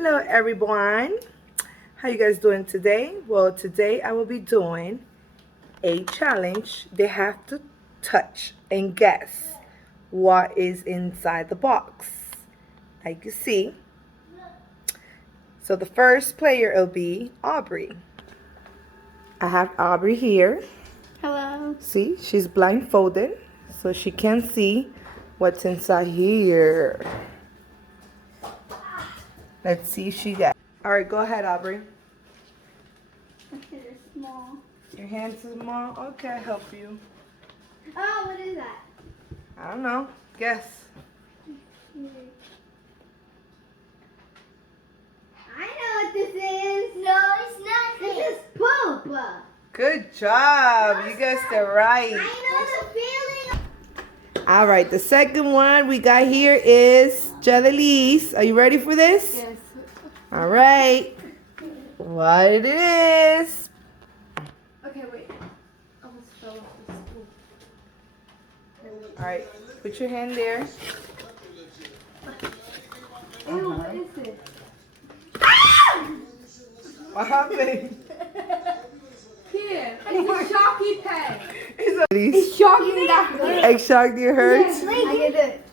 Hello everyone, how you guys doing today? Well, today I will be doing a challenge. They have to touch and guess what is inside the box, like you see. So the first player will be Aubrey. I have Aubrey here. Hello. See, she's blindfolded so she can't see what's inside here. Let's see if she got. All right, go ahead, Aubrey. They're small. Your hands are small. Okay, I'll help you. Oh, what is that? I don't know. Guess. I know what this is. No, it's not. This is poop. Good job. You guessed it right. I know the feeling. All right, the second one we got here is Jelly's. Are you ready for this? Yes. All right. What it is? Okay, wait. I almost fell off the stool. All right, put your hand there. Ew, what is this? What happened? Here, it's a Shocky pen. It's Shocking that hurts. egg shock. Do you hurt? I get it.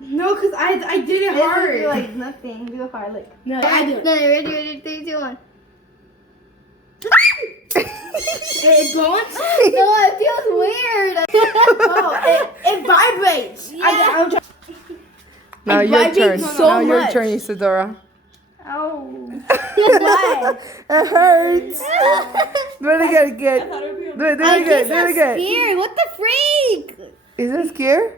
No, because I did it hard. This like nothing. Do a hard lick. No, I do. No, ready, 3, 2, 1. It bones? No, it feels weird. Oh, it vibrates. Yeah. Now It your turn. vibrates so Now your much. turn, Isadora. Oh. Why? It hurts. Do it again. Do it again. Do it again. Scared. What the freak? Is it scary?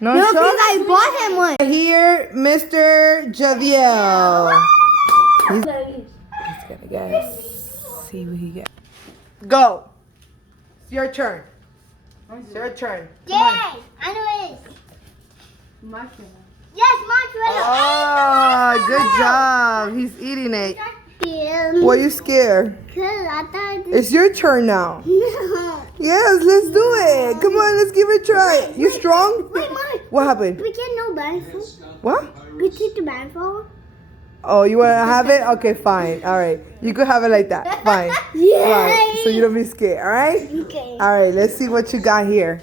No, No, shock? because I bought him one. Here, Mr. Javier. He's gonna guess. See what he gets. Go. It's your turn. It's your turn. Yay! I know it is. Marshmallow. Yes, marshmallow. Oh, good job. He's eating it. Why are you scared? Because I thought It's your turn now. No. Yes, let's do it. Come on, let's give it a try. You strong? Wait, Mom. What happened? We get no blindfold. What? We take the blindfold. Oh, you want to have it? Okay, fine. All right. You could have it like that. Fine. Fine. So you don't be scared, all right? Okay. All right, let's see what you got here.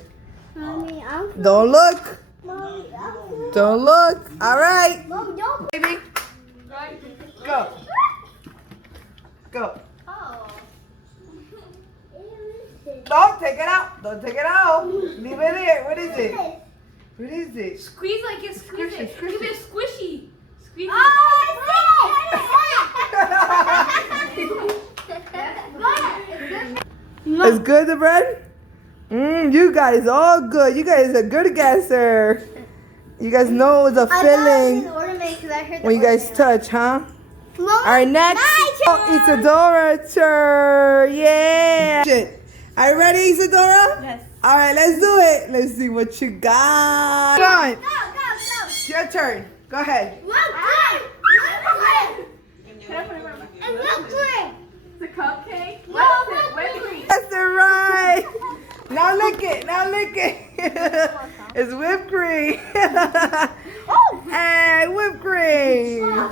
Mommy, I'm Don't look. Mommy, I'm Don't look. All right. Mom, don't. Baby. Go. Go. Oh. Don't take it out. Don't take it out. Leave it there. What is it? What is it? Squeeze like it's squeeze Squishy, it. squishy. Give it a squishy. Squeeze It's good, the bread? You guys all good. You guys are good guesser. You guys know the feeling when you guys touch, huh? All right, next. Oh, Isadora turn. Yeah. Are you ready, Isadora? Yes. All right, let's do it. Let's see what you got. Come on. Go, go, go. It's your turn. Go ahead. Whipped cream. And whipped cream. It's a cupcake. No, Whip whipped it. cream. That's it right. Now lick it. Now lick it. It's whipped cream. Hey, whipped cream.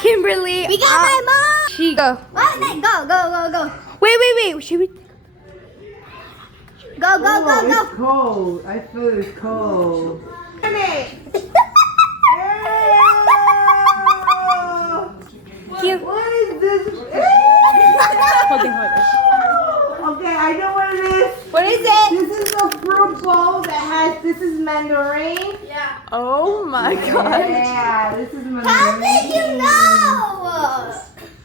Kimberly. We got my mom. She go. What? Go. Wait. Should we? Go, go. It's cold. I feel it's cold. What is this? Okay, I know what it is. What is it? This is a fruit bowl that has, this is mandarin. Oh my god. Yeah, this is mandarin. How did you know?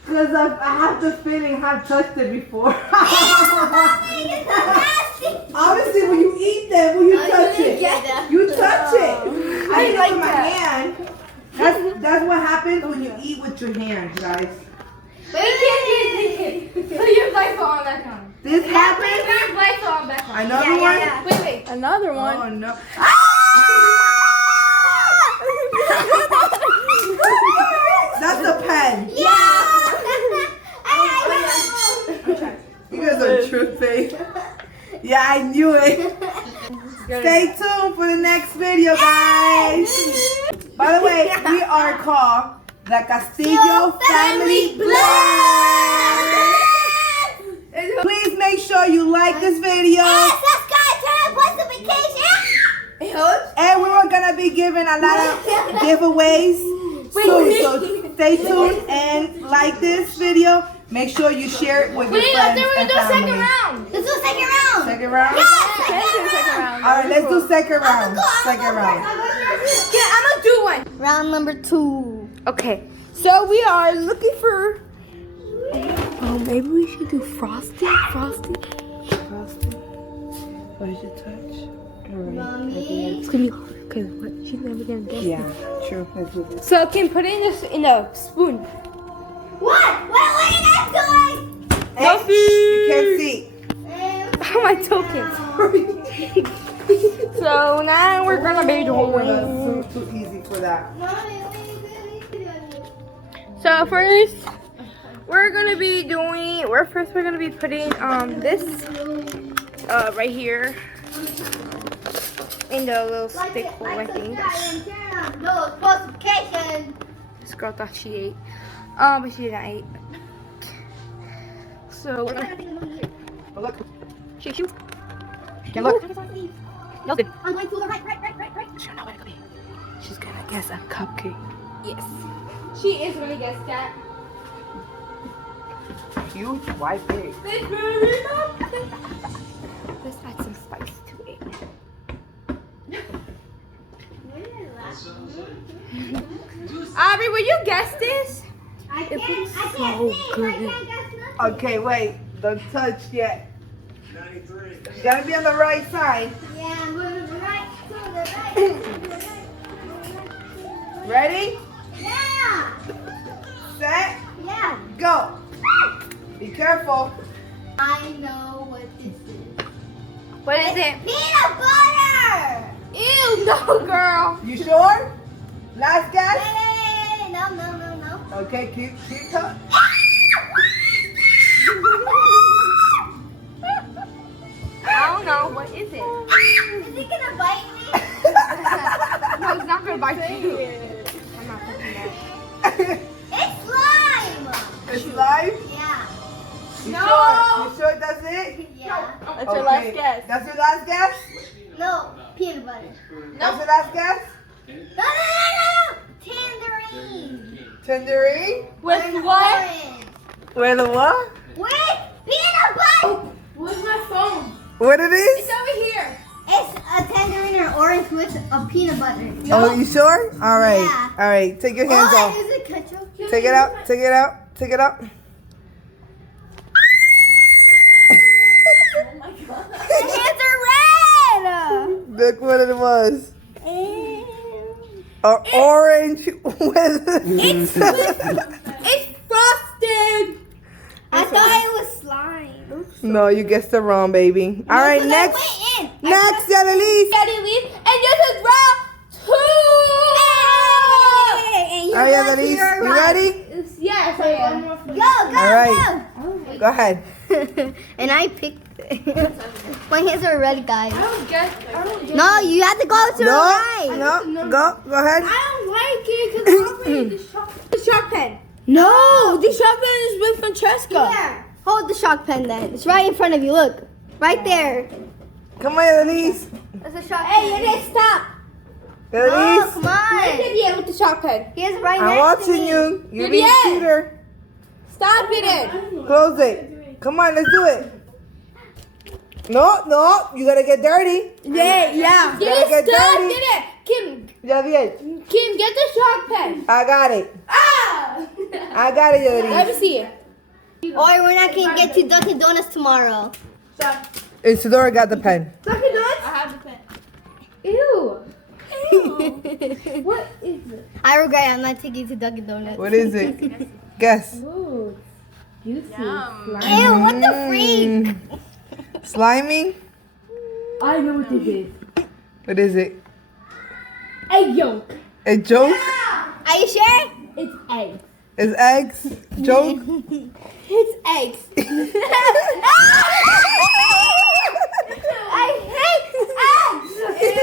Because I have the feeling I've touched it before. Obviously, when you eat them, when you touch it, you touch it. I didn't do it with my hand. That's what happens when you eat with your hands, guys. We can't. So your blindfold on that one. This happens. Put your blindfold on that one. Another one. Wait. Another one. Oh no. That's a pen. You guys are tripping. Yeah, I knew it. Stay tuned for the next video, guys. By the way, we are called the Castillo Family Blend. Please make sure you like this video. Subscribe, turn on post notifications. And we're gonna be giving a lot of giveaways soon. So stay tuned and like this video. Make sure you share it with your friends and family. Let's do a second round. Second round? Yes. Alright, let's do second round. Second round. Yeah, I'm gonna do one. Round number 2. Okay, so we are looking for. Oh, maybe we should do frosty. Frosty. What did you touch? Mommy. It's gonna be hard because she's never gonna guess. Yeah, true. Let's do this. So Kim, put it in a spoon. What are you guys doing? Hey, you can't see. How am I talking? So now we're gonna be doing. Too easy for that. So first, we're gonna be doing. We're gonna be putting this right here in the little stick hole. I think. No, notifications. This girl thought she ate. But she didn't eat. So we're gonna. Oh, look. Shoot, shoot. Can look. No, good. I'm going to the right. She'll know what it could be. She's gonna guess a cupcake. Yes. She is gonna guess that. Huge, white pig. Let's add some spice to it. Aubrey, will you guess this? I can't looks see. so I good. can't guess nothing. Okay, wait. Don't touch yet. 93. You gotta be on the right side. Yeah, I'm going to the right. To the right. Ready? Yeah. Set. Yeah. Go. Be careful. I know what this is. What is it? Peanut butter. Ew, no, girl. You sure? Last guess? Hey, no. Okay, keep touch. I don't know. What is it? Is he gonna bite me? No, it's not gonna bite you. I'm not touching that. It's slime. It's live? Yeah. You No. Sure? You sure that's it? Yeah. That's your last guess. That's your last guess? No, peanut butter. That's your last guess? No. Tangerine. Tangerine? With And what? orange. With the what? With peanut butter. Where's my phone? What it is? It's over here. It's a tangerine or orange with a peanut butter. Oh, you sure? All right. Yeah. All right. Take your hands Oh, off. is it ketchup? Take it out. Take it out. Take it out. The hands are red. Look what it was. Or orange with. It's frosted. I thought it was slime. No, you guessed it wrong, baby. All right, next. Next, Annalise. Gotta leave. And this is round 2. All right, Annalise. You ready? Yes, I am. Go. All right. Go ahead. And I picked it. My hands are red, guys. I don't guess. No, you have to go to the No, right. no. Go ahead. I don't like it because the shark pen. No, The shark pen is with Francesca. Here. Hold the shark pen then. It's right in front of you. Look. Right there. Come on, Annalise. That's a shark Hey, pen. you didn't stop. Oh, Annalise. come I on. did it with the shark pen. He is right I'm next to watching me. you. You Did be it. cheater. Stop it. In. Close it. Come on, let's do it. No. You gotta get dirty. Yeah. Gotta Get get it. Stop. dirty. Get it. Kim, Ya bien. get the shark pen. I got it. Ah! I got it, Let me Annalise. see it. Or we're not going to get to Dunkin' Donuts tomorrow. Isadora got the pen. Dunkin' Donuts? I have the pen. Ew. What is it? I regret I'm not taking you to Dunkin' Donuts. What is it? Guess. Ooh. Juicy. Ew, what the freak? Slimy? I know what this is. What is it? Egg yolk. A joke? Are you sure? It's eggs. Is eggs? Joke? It's eggs. I hate eggs. Ew.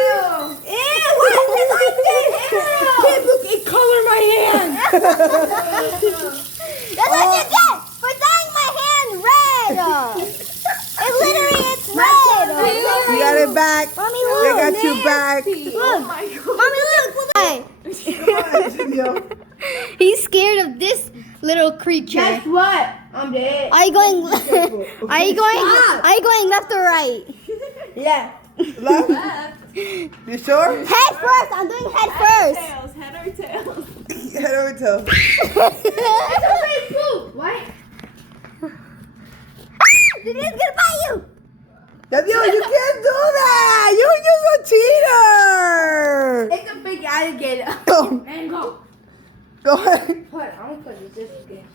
Ew. Why is it like this? Ew. can't look at color my hand. That's what you get for dyeing my hand red. It literally, it's red. You got it back. Mommy, They look. got you back. Look. Mommy, look. He's scared of this little creature. Guess what? I'm dead. Are you going? Are you going left or right? Yeah. Left? You sure? Head first. I'm doing head first. Head or tails? Head over toe. What? It is gonna bite you. Yo, you can't do that. You're just a cheater. It's a big alligator. Go. And go. Go ahead. Put. I'm gonna put this again.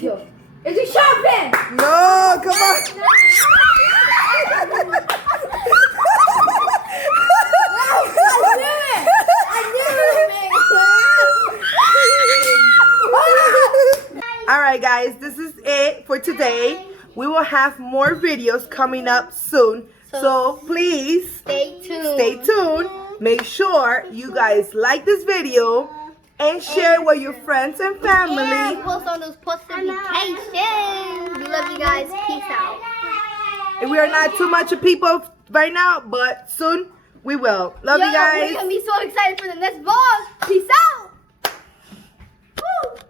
Yo. It's a shark fin. No, come on. All right, guys, this is it for today. We will have more videos coming up soon. So please Stay tuned. stay tuned. Make sure you guys like this video and share it with your friends and family. And post on those notifications. We love you guys. Peace out. And we are not too much of people right now, but soon we will. Love you guys. We're gonna be so excited for the next vlog. Peace out. Woo.